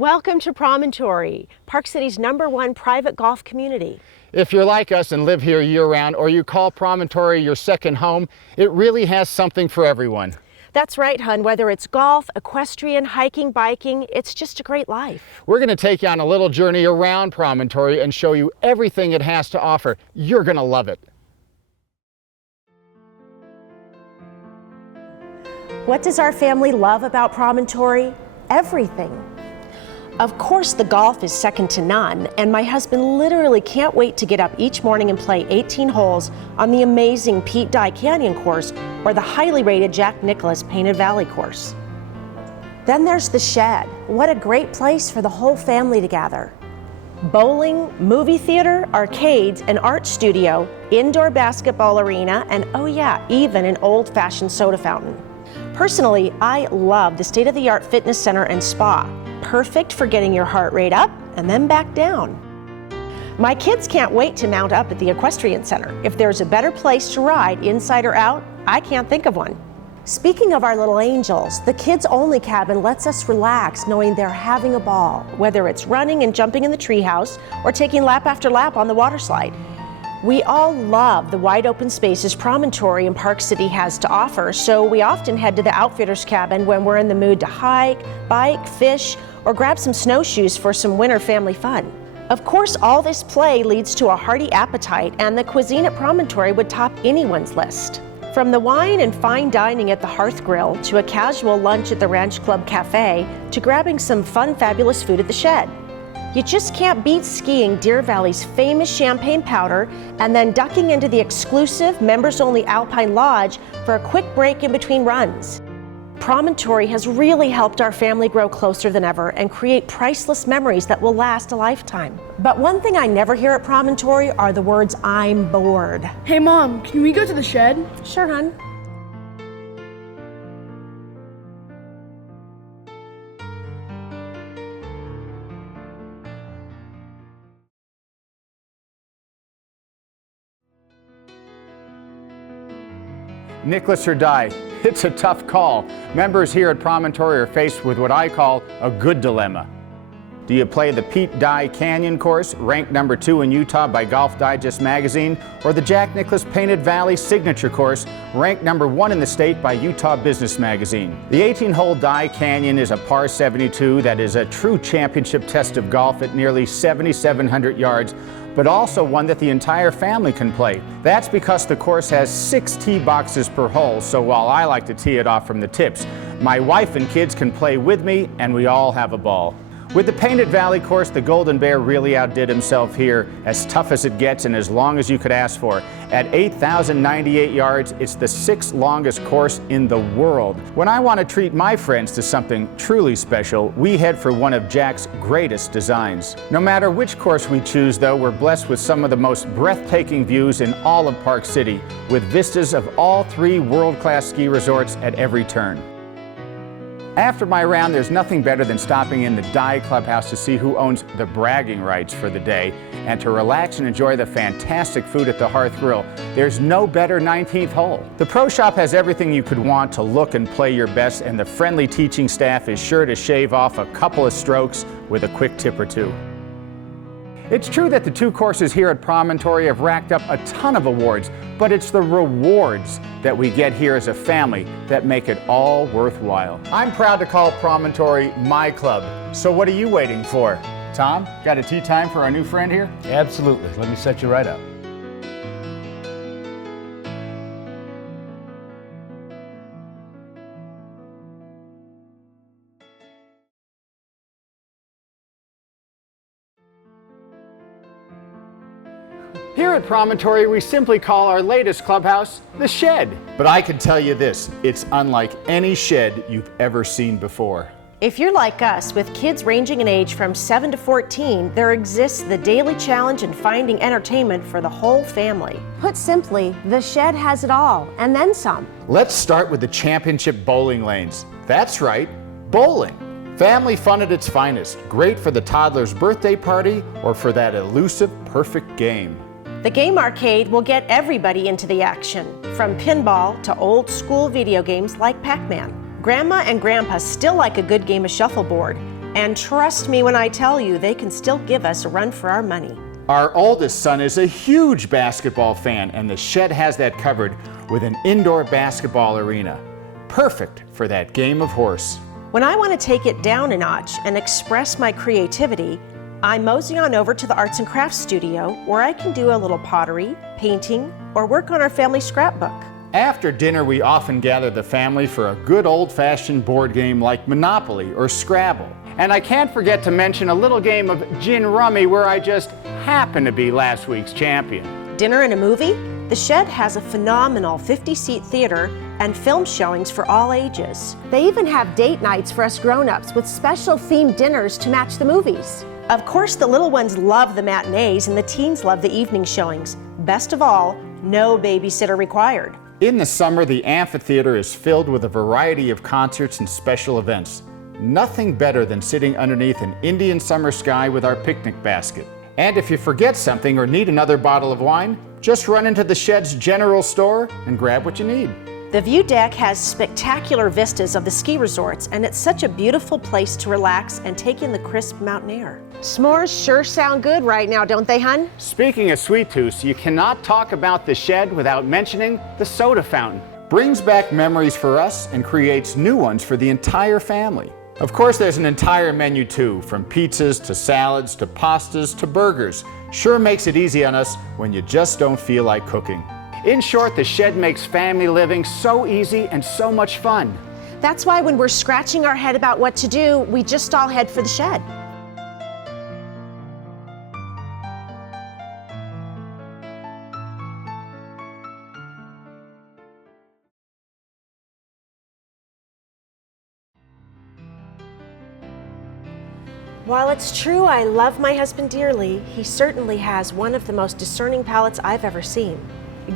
Welcome to Promontory, Park City's #1 private golf community. If you're like us and live here year-round, or you call Promontory your second home, it really has something for everyone. That's right, hun. Whether it's golf, equestrian, hiking, biking, it's just a great life. We're going to take you on a little journey around Promontory and show you everything it has to offer. You're going to love it. What does our family love about Promontory? Everything. Of course, the golf is second to none, and my husband literally can't wait to get up each morning and play 18 holes on the amazing Pete Dye Canyon course or the highly rated Jack Nicklaus Painted Valley course. Then there's the shed. What a great place for the whole family to gather. Bowling, movie theater, arcades, an art studio, indoor basketball arena, and oh yeah, even an old-fashioned soda fountain. Personally, I love the state-of-the-art fitness center and spa. Perfect for getting your heart rate up and then back down. My kids can't wait to mount up at the Equestrian Center. If there's a better place to ride, inside or out, I can't think of one. Speaking of our little angels, the kids-only cabin lets us relax knowing they're having a ball, whether it's running and jumping in the treehouse or taking lap after lap on the water slide. We all love the wide open spaces Promontory and Park City has to offer, so we often head to the outfitter's cabin when we're in the mood to hike, bike, fish, or grab some snowshoes for some winter family fun. Of course, all this play leads to a hearty appetite, and the cuisine at Promontory would top anyone's list. From the wine and fine dining at the Hearth Grill, to a casual lunch at the Ranch Club Cafe, to grabbing some fun, fabulous food at the shed. You just can't beat skiing Deer Valley's famous champagne powder and then ducking into the exclusive members-only Alpine Lodge for a quick break in between runs. Promontory has really helped our family grow closer than ever and create priceless memories that will last a lifetime. But one thing I never hear at Promontory are the words, "I'm bored." Hey Mom, can we go to the shed? Sure, hun. Nicklaus or die, it's a tough call. Members here at Promontory are faced with what I call a good dilemma. Do you play the Pete Dye Canyon course, ranked #2 in Utah by Golf Digest magazine, or the Jack Nicklaus Painted Valley signature course, ranked #1 in the state by Utah Business magazine? The 18-hole Dye Canyon is a par 72 that is a true championship test of golf at nearly 7,700 yards, but also one that the entire family can play. That's because the course has 6 tee boxes per hole, so while I like to tee it off from the tips, my wife and kids can play with me, and we all have a ball. With the Painted Valley course, the Golden Bear really outdid himself here, as tough as it gets and as long as you could ask for. At 8,098 yards, it's the 6th longest course in the world. When I want to treat my friends to something truly special, we head for one of Jack's greatest designs. No matter which course we choose, though, we're blessed with some of the most breathtaking views in all of Park City, with vistas of all 3 world-class ski resorts at every turn. After my round, there's nothing better than stopping in the Dye Clubhouse to see who owns the bragging rights for the day and to relax and enjoy the fantastic food at the Hearth Grill. There's no better 19th hole. The Pro Shop has everything you could want to look and play your best, and the friendly teaching staff is sure to shave off a couple of strokes with a quick tip or two. It's true that the 2 courses here at Promontory have racked up a ton of awards, but it's the rewards that we get here as a family that make it all worthwhile. I'm proud to call Promontory my club, so what are you waiting for? Tom, got a tea time for our new friend here? Absolutely. Let me set you right up. Here at Promontory, we simply call our latest clubhouse the Shed. But I can tell you this, it's unlike any shed you've ever seen before. If you're like us, with kids ranging in age from 7 to 14, there exists the daily challenge in finding entertainment for the whole family. Put simply, the Shed has it all, and then some. Let's start with the championship bowling lanes. That's right, bowling. Family fun at its finest. Great for the toddler's birthday party or for that elusive perfect game. The game arcade will get everybody into the action, from pinball to old school video games like Pac-Man. Grandma and Grandpa still like a good game of shuffleboard, And trust me when I tell you, they can still give us a run for our money. Our oldest son is a huge basketball fan, and the shed has that covered with an indoor basketball arena. Perfect for that game of horse. When I want to take it down a notch and express my creativity, I mosey on over to the Arts and Crafts studio where I can do a little pottery, painting, or work on our family scrapbook. After dinner, we often gather the family for a good old-fashioned board game like Monopoly or Scrabble. And I can't forget to mention a little game of gin rummy where I just happen to be last week's champion. Dinner and a movie? The Shed has a phenomenal 50-seat theater and film showings for all ages. They even have date nights for us grown-ups with special themed dinners to match the movies. Of course, the little ones love the matinees and the teens love the evening showings. Best of all, no babysitter required. In the summer, the amphitheatre is filled with a variety of concerts and special events. Nothing better than sitting underneath an Indian summer sky with our picnic basket. And if you forget something or need another bottle of wine, just run into the Shed's general store and grab what you need. The view deck has spectacular vistas of the ski resorts, and it's such a beautiful place to relax and take in the crisp mountain air. S'mores sure sound good right now, don't they, hun? Speaking of sweet tooths, you cannot talk about the Shed without mentioning the soda fountain. Brings back memories for us and creates new ones for the entire family. Of course, there's an entire menu too, from pizzas to salads to pastas to burgers. Sure makes it easy on us when you just don't feel like cooking. In short, the Shed makes family living so easy and so much fun. That's why when we're scratching our head about what to do, we just all head for the Shed. While it's true I love my husband dearly, he certainly has one of the most discerning palates I've ever seen.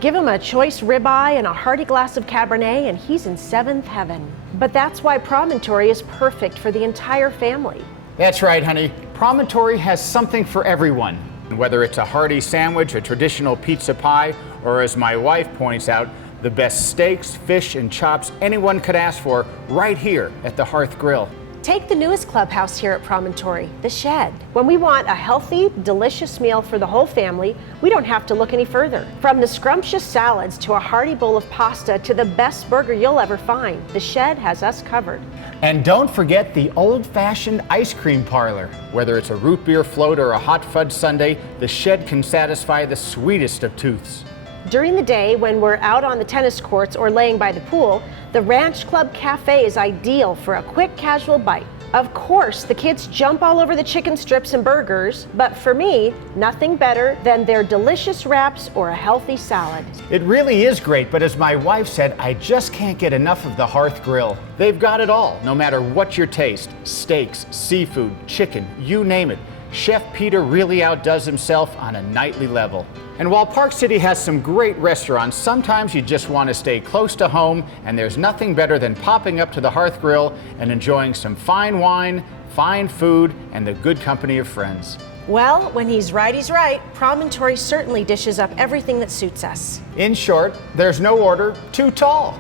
Give him a choice ribeye and a hearty glass of Cabernet and he's in seventh heaven. But that's why Promontory is perfect for the entire family. That's right, honey. Promontory has something for everyone. Whether it's a hearty sandwich, a traditional pizza pie, or as my wife points out, the best steaks, fish, and chops anyone could ask for right here at the Hearth Grill. Take the newest clubhouse here at Promontory, the Shed. When we want a healthy, delicious meal for the whole family, we don't have to look any further. From the scrumptious salads to a hearty bowl of pasta to the best burger you'll ever find, the Shed has us covered. And don't forget the old-fashioned ice cream parlor. Whether it's a root beer float or a hot fudge sundae, the Shed can satisfy the sweetest of tooths. During the day, when we're out on the tennis courts or laying by the pool, the Ranch Club Cafe is ideal for a quick, casual bite. Of course, the kids jump all over the chicken strips and burgers, but for me, nothing better than their delicious wraps or a healthy salad. It really is great, but as my wife said, I just can't get enough of the Hearth Grill. They've got it all, no matter what your taste. Steaks, seafood, chicken, you name it. Chef Peter really outdoes himself on a nightly level. And while Park City has some great restaurants, sometimes you just want to stay close to home, and there's nothing better than popping up to the Hearth Grill and enjoying some fine wine, fine food, and the good company of friends. Well, when he's right, Promontory certainly dishes up everything that suits us. In short, there's no order too tall.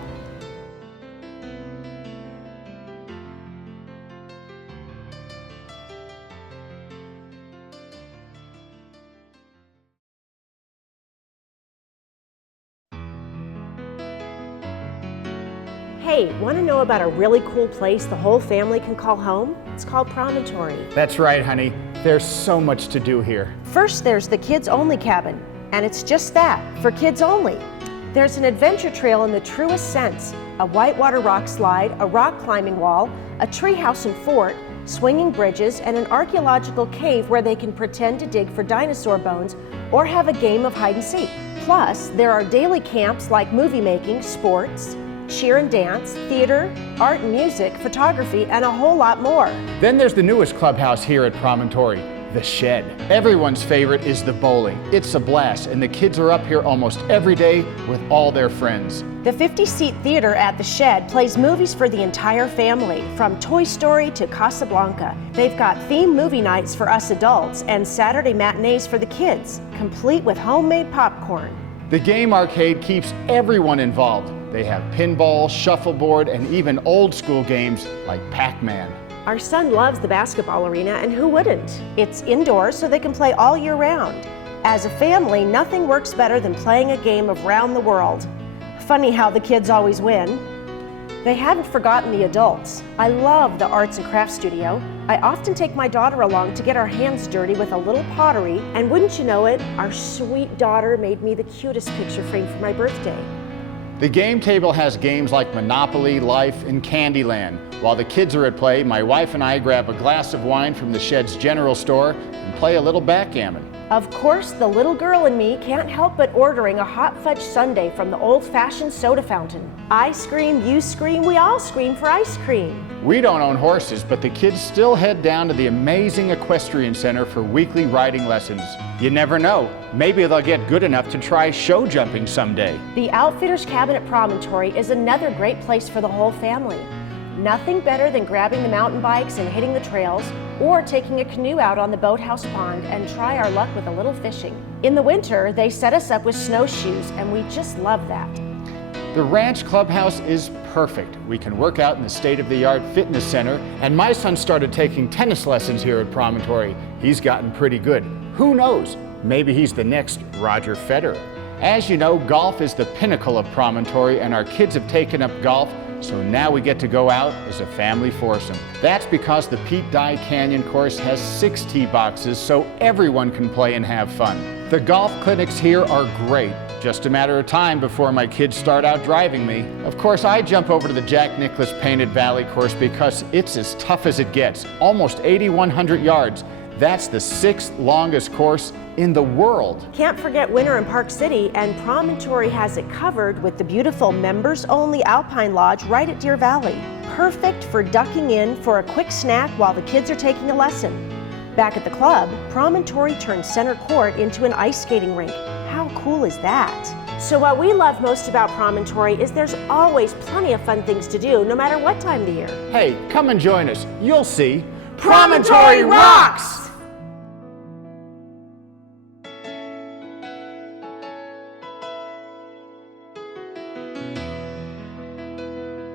Hey, want to know about a really cool place the whole family can call home? It's called Promontory. That's right, honey. There's so much to do here. First, there's the kids-only cabin, and it's just that, for kids only. There's an adventure trail in the truest sense, a whitewater rock slide, a rock climbing wall, a treehouse and fort, swinging bridges, and an archaeological cave where they can pretend to dig for dinosaur bones or have a game of hide and seek. Plus, there are daily camps like movie making, sports, cheer and dance, theater, art and music, photography, and a whole lot more. Then there's the newest clubhouse here at Promontory, the Shed. Everyone's favorite is the bowling. It's a blast, and the kids are up here almost every day with all their friends. The 50-seat theater at the Shed plays movies for the entire family, from Toy Story to Casablanca. They've got themed movie nights for us adults and Saturday matinees for the kids, complete with homemade popcorn. The game arcade keeps everyone involved. They have pinball, shuffleboard, and even old school games like Pac-Man. Our son loves the basketball arena, and who wouldn't? It's indoors so they can play all year round. As a family, nothing works better than playing a game of Round the World. Funny how the kids always win. They haven't forgotten the adults. I love the arts and crafts studio. I often take my daughter along to get our hands dirty with a little pottery, and wouldn't you know it, our sweet daughter made me the cutest picture frame for my birthday. The game table has games like Monopoly, Life, and Candyland. While the kids are at play, my wife and I grab a glass of wine from the shed's general store and play a little backgammon. Of course, the little girl in me can't help but ordering a hot fudge sundae from the old-fashioned soda fountain. I scream, you scream, we all scream for ice cream. We don't own horses, but the kids still head down to the amazing Equestrian Center for weekly riding lessons. You never know, maybe they'll get good enough to try show jumping someday. The Outfitters Cabin at Promontory is another great place for the whole family. Nothing better than grabbing the mountain bikes and hitting the trails, or taking a canoe out on the boathouse pond and try our luck with a little fishing. In the winter, they set us up with snowshoes, and we just love that. The Ranch Clubhouse is perfect. We can work out in the state-of-the-art fitness center, and my son started taking tennis lessons here at Promontory. He's gotten pretty good. Who knows? Maybe he's the next Roger Federer. As you know, golf is the pinnacle of Promontory, and our kids have taken up golf, so now we get to go out as a family foursome. That's because the Pete Dye Canyon course has 6 tee boxes, so everyone can play and have fun. The golf clinics here are great. Just a matter of time before my kids start out driving me. Of course, I jump over to the Jack Nicklaus Painted Valley course because it's as tough as it gets. Almost 8,100 yards. That's the 6th longest course in the world. Can't forget winter in Park City, and Promontory has it covered with the beautiful members-only Alpine Lodge right at Deer Valley. Perfect for ducking in for a quick snack while the kids are taking a lesson. Back at the club, Promontory turned center court into an ice skating rink. How cool is that? So what we love most about Promontory is there's always plenty of fun things to do, no matter what time of the year. Hey, come and join us. You'll see. Promontory rocks!